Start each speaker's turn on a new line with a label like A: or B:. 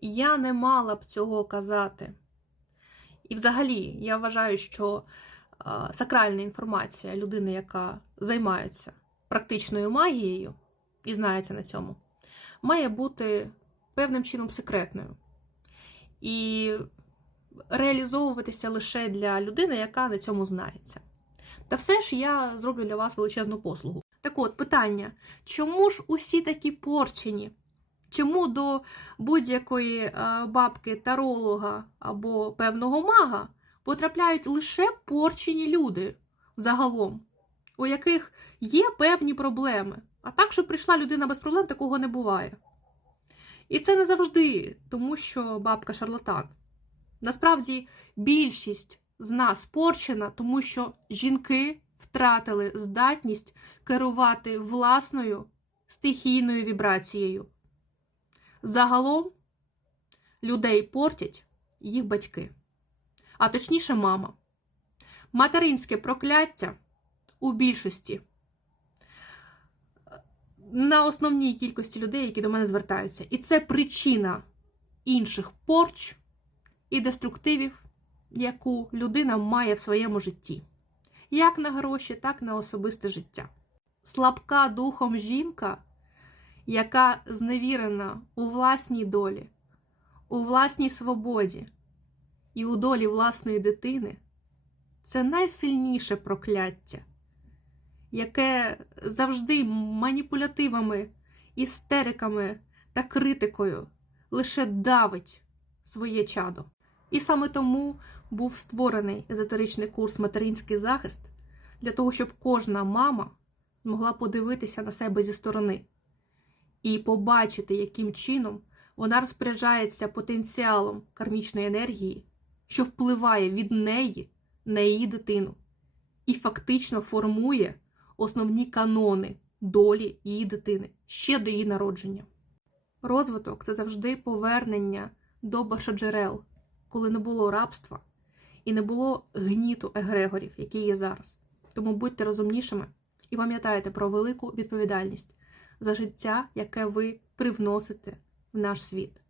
A: Я не мала б цього казати. І взагалі, я вважаю, що е, сакральна інформація людини, яка займається практичною магією і знається на цьому, має бути певним чином секретною. І реалізовуватися лише для людини, яка на цьому знається. Та все ж я зроблю для вас величезну послугу. Так от, питання: чому ж усі такі порчені? Чому до будь-якої е, бабки, таролога або певного мага потрапляють лише порчені люди загалом, у яких є певні проблеми? А так, що прийшла людина без проблем, такого не буває. І це не завжди, тому що бабка шарлатан. Насправді, більшість з нас порчена, тому що жінки втратили здатність керувати власною стихійною вібрацією. Загалом людей портять їх батьки, а точніше, мама. Материнське прокляття у більшості на основній кількості людей, які до мене звертаються. І це причина інших порч і деструктивів, яку людина має в своєму житті. Як на гроші, так і на особисте життя. Слабка духом жінка, яка зневірена у власній долі, у власній свободі і у долі власної дитини, це найсильніше прокляття, яке завжди маніпулятивами, істериками та критикою лише давить своє чадо. І саме тому був створений езотеричний курс Материнський захист для того, щоб кожна мама змогла подивитися на себе зі сторони і побачити, яким чином вона розпоряджається потенціалом кармічної енергії, що впливає від неї на її дитину, і фактично формує основні канони долі її дитини ще до її народження. Розвиток це завжди повернення до башаджерел, коли не було рабства і не було гніту егрегорів, які є зараз. Тому будьте розумнішими і пам'ятайте про велику відповідальність за життя, яке ви привносите в наш світ.